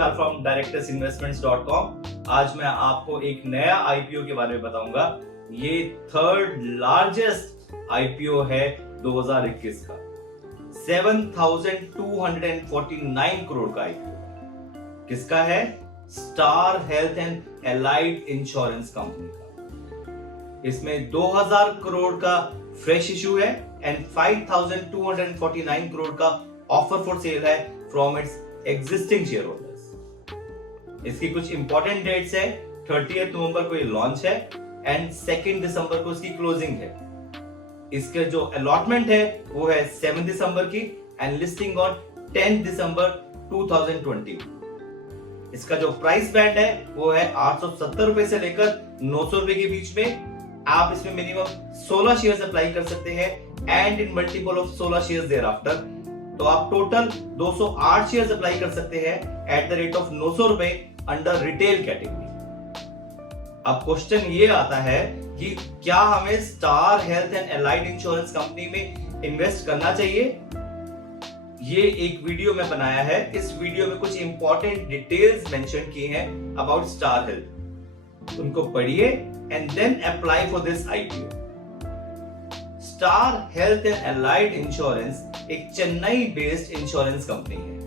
Gujral from directorsinvestments.com। आज मैं आपको एक नया आईपीओ के बारे में बताऊंगा। ये थर्ड लार्जेस्ट आईपीओ है 2021 का। 7,249 करोड़ का आईपीओ किसका है? Star health and allied insurance company का। इसमें 2000 करोड़ का फ्रेश इशू है एंड 5,249 करोड़ का ऑफर फॉर सेल है from its existing share holders. इसकी कुछ इंपॉर्टेंट डेट्स है। 30 नवंबर को ये लॉन्च है एंड 2 दिसंबर को इसकी क्लोजिंग है। इसके जो अलॉटमेंट है वो है 7 दिसंबर की एंड लिस्टिंग ऑन 10 दिसंबर 2020। इसका जो प्राइस बैंड है वो है 870 रुपए से लेकर 900 रुपए के बीच में। आप इसमें मिनिमम 16 शेयर्स अप्लाई कर सकते हैं and in multiple of 16 shares thereafter. तो आप टोटल 208 शेयर्स अप्लाई कर सकते हैं एट द रेट ऑफ 900 रुपए अंडर रिटेल कैटेगरी। अब क्वेश्चन ये आता है कि क्या हमें star health and allied insurance company में इन्वेस्ट करना चाहिए? ये एक वीडियो में बनाया है। इस वीडियो में कुछ इंपॉर्टेंट डिटेल्स मेंशन की हैं अबाउट स्टार हेल्थ। उनको पढ़िए and then apply for this IPO. Star health and allied insurance एक चेन्नई बेस्ड इंश्योरेंस कंपनी है।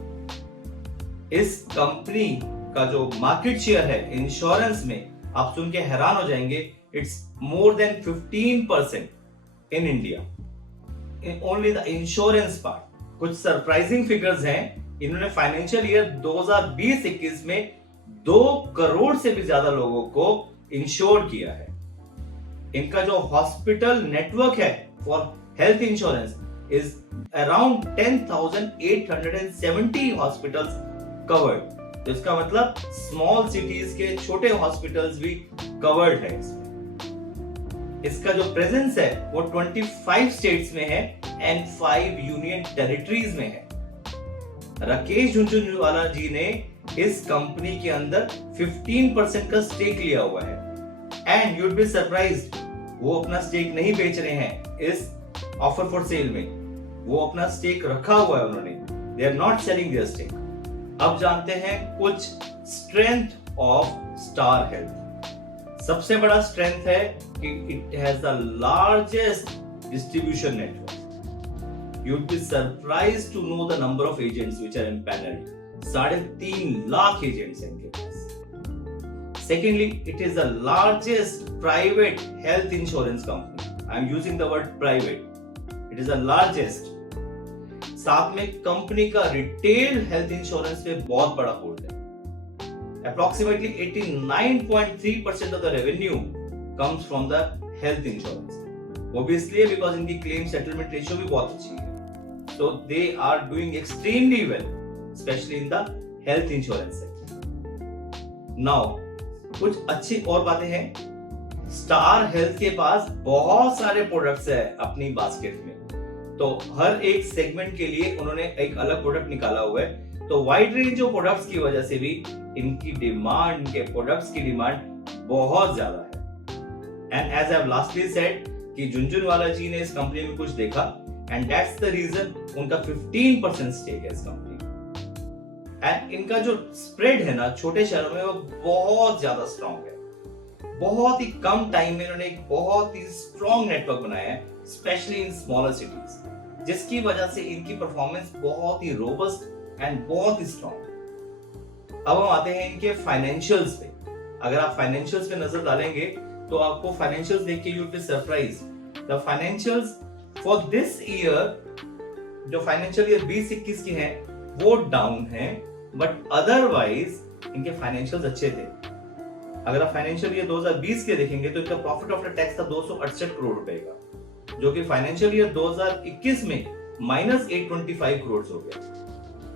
इस कंपनी का जो मार्केट शेयर है इंश्योरेंस में, आप सुन के हैरान हो जाएंगे, it's more than 15% in India in only the insurance part. कुछ सरप्राइजिंग फिगर्स हैं। इन्होंने फाइनेंशियल ईयर 2020-21 में 2 करोड़ से भी ज्यादा लोगों को इंश्योर किया है। इनका जो हॉस्पिटल नेटवर्क है for health insurance is around 10,870 hospitals covered. तो इसका मतलब स्मॉल सिटीज के छोटे हॉस्पिटल्स भी कवर्ड है इसमें। इसका जो प्रेजेंस है वो 25 स्टेट्स में है एंड 5 यूनियन टेरिटरीज में है। राकेश झुनझुनवाला जी ने इस कंपनी के अंदर 15% का स्टेक लिया हुआ है एंड यूड बी सरप्राइज्ड, वो अपना स्टेक नहीं बेच रहे हैं इस ऑफर फॉर सेल में। वो अपना स्टेक रखा हुआ है उन्होंने। They are not selling their stake. अब जानते हैं कुछ स्ट्रेंथ ऑफ स्टार हेल्थ। सबसे बड़ा स्ट्रेंथ है कि it has the largest distribution network. You will be surprised to know the number of agents which are empanelled. 3.5 lakh agents हैं इनके पास। Secondly, it is the largest private health insurance company. I am using the word private. It is the largest. साथ में company का retail health insurance में बहुत बड़ा hold है। Approximately 89.3% of the revenue comes from the health insurance. वो भी इसलिए बिकॉज इनकी क्लेम सेटलमेंट रेशियो भी बहुत अच्छी है। So they are doing extremely well, especially in the health insurance sector. Now, कुछ अच्छी और बातें हैं। स्टार हेल्थ के पास बहुत सारे प्रोडक्ट्स है अपनी बास्केट में। तो हर एक सेगमेंट के लिए उन्होंने एक अलग प्रोडक्ट निकाला हुआ है। तो वाइड रेंज ऑफ प्रोडक्ट्स की वजह से भी इनकी डिमांड, इनके प्रोडक्ट्स की डिमांड बहुत ज्यादा है। And as I have lastly said कि झुनझुनवाला जी ने इस कंपनी में कुछ देखा एंड दैट्स द रीजन उनका 15% स्टेक है इस कंपनी। एंड इनका जो स्प्रेड है ना छोटे शहरों में वो बहुत ज्यादा स्ट्रॉन्ग है। बहुत ही कम टाइम में इन्होंने एक बहुत ही स्ट्रॉन्ग नेटवर्क बनाया है, स्पेशली इन स्मॉलर सिटीज, जिसकी वजह से इनकी परफॉर्मेंस बहुत ही रोबस्ट एंड बहुत ही स्ट्रॉन्ग। अब हम आते हैं इनके फाइनेंशियल्स पे। अगर आप फाइनेंशियल्स पे नजर डालेंगे तो आपको फाइनेंशियल्स देख के you will be surprised. The financials for this year, जो फाइनेंशियल ईयर 20-21 की हैं, वो डाउन है, बट अदरवाइज इनके फाइनेंशियल्स अच्छे थे। अगर आप फाइनेंशियल ईयर 2020 के देखेंगे तो इनका प्रॉफिट आफ्टर टैक्स था 268 करोड़ रुपए का, जो कि फाइनेंशियल ईयर 2021 में -825 करोड़ हो गया।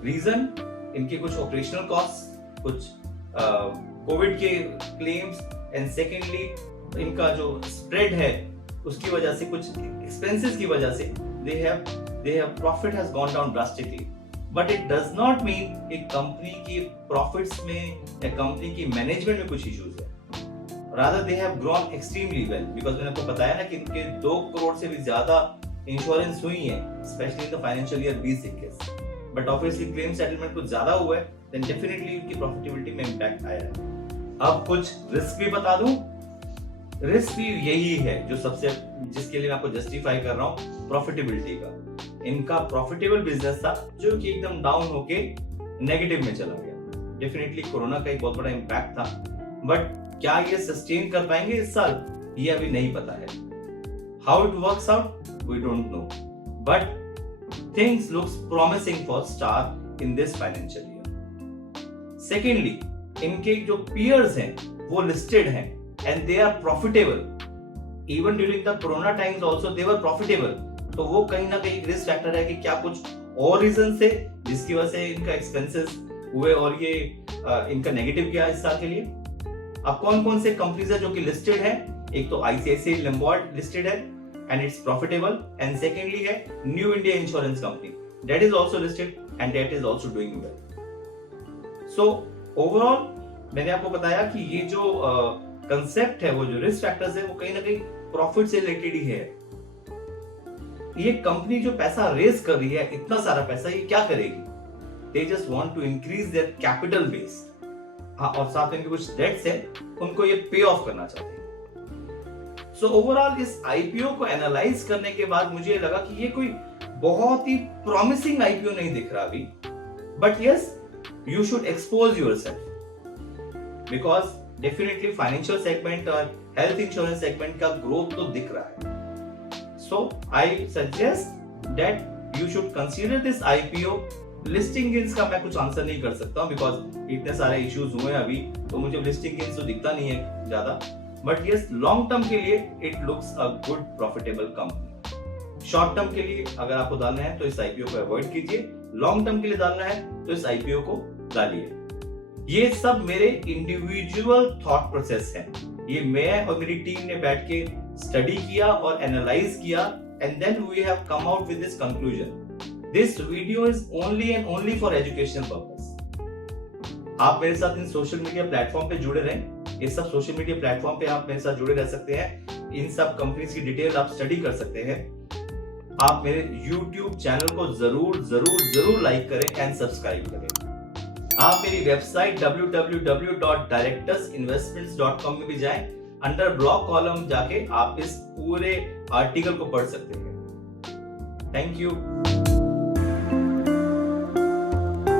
रीजन, इनके कुछ ऑपरेशनल कॉस्ट, कुछ कोविड के क्लेम्स एंड सेकेंडली इनका जो स्प्रेड है उसकी वजह से, कुछ एक्सपेंसेस की वजह से their profit has gone down drastically. But it does not mean एक कंपनी की प्रॉफिट्स में या कंपनी की मैनेजमेंट में कुछ इश्यूज है। Rather they have grown extremely well because मैंने आपको बताया ना कि इनके 2 करोड़ से भी ज्यादा इंश्योरेंस हुई है, specially in the financial year 2021। But obviously claim settlement कुछ ज्यादा हुआ है, देन डेफिनेटली उनकी प्रॉफिटेबिलिटी में इम्पैक्ट आया है। अब कुछ रिस्क भी बता दूं। रिस्क भी यही है जो सबसे, जिसके लिए मैं आपको जस्टिफाई कर रहा हूं प्रॉफिटेबिलिटी का। इनका प्रॉफिटेबल बिजनेस था जो कि एकदम डाउन होके नेगेटिव में चला गया। डेफिनेटली कोरोना का एक बहुत बड़ा इम्पैक्ट था, बट क्या ये सस्टेन कर पाएंगे इस साल, ये अभी नहीं पता है। How it works out we don't know, but things looks promising for star in this financial year. Secondly, इनके जो पीयर्स हैं वो लिस्टेड हैं and they are profitable. Even during the corona times also they were profitable. तो वो कहीं ना कहीं रिस्क फैक्टर है कि क्या कुछ और रीजन से जिसकी वजह से इनका एक्सपेंसेस हुए और ये इनका नेगेटिव गया इस साल के लिए। अब कौन कौन से कंपनीज है जो कि लिस्टेड है? एक तो आईसीआईसीआई लैम्बॉर्ड लिस्टेड है and it's profitable, and secondly है New India insurance company, that is also listed and that is also doing well. So overall मैंने आपको बताया कि ये जो कंसेप्ट है, वो जो रिस्क फैक्टर्स है, वो कहीं ना कहीं प्रॉफिट से रिलेटेड ही है। ये कंपनी जो पैसा रेज कर रही है, इतना सारा पैसा, ये क्या करेगी? They just want to increase their capital base. हाँ, और साथ में कुछ डेट्स है, उनको ये पे ऑफ करना चाहते हैं। सो ओवरऑल इस आईपीओ को एनालाइज करने के बाद मुझे लगा कि ये कोई बहुत ही प्रॉमिसिंग आईपीओ नहीं दिख रहा अभी, but yes, you should expose yourself because definitely financial segment और हेल्थ इंश्योरेंस सेगमेंट का ग्रोथ तो दिख रहा है। So I suggest that you should consider this IPO. Listing gains का मैं कुछ आंसर नहीं कर सकता हूं बिकॉज इतने सारे इश्यूज हुए हैं अभी, तो मुझे लिस्टिंग गेन्स तो दिखता नहीं है ज्यादा, बट यस, लॉन्ग टर्म के लिए it looks a good profitable company. Short term के लिए अगर आपको डालना है तो इस आईपीओ को अवॉइड कीजिए, लॉन्ग टर्म के लिए डालना है तो इस आईपीओ को डालिए। ये सब मेरे इंडिविजुअल थॉट प्रोसेस है, ये मैं और मेरी टीम ने बैठ के स्टडी किया और एनालाइज किया, and then we have come out with this conclusion. This video is only and only for educational purpose. आप मेरे साथ इन सोशल मीडिया प्लेटफॉर्म पे जुड़े रहें। ये सब सोशल मीडिया प्लेटफॉर्म पे आप मेरे साथ जुड़े रह सकते हैं। इन सब कंपनीज की डिटेल आप स्टडी कर सकते हैं। आप मेरे YouTube चैनल को जरूर जरूर जरूर लाइक करें एंड सब्सक्राइब करें। आप मेरी वेबसाइट www.directorsinvestments.com में भी जाएं। अंडर ब्लॉग कॉलम जाके आप इस पूरे आर्टिकल को पढ़ सकते हैं। Thank you.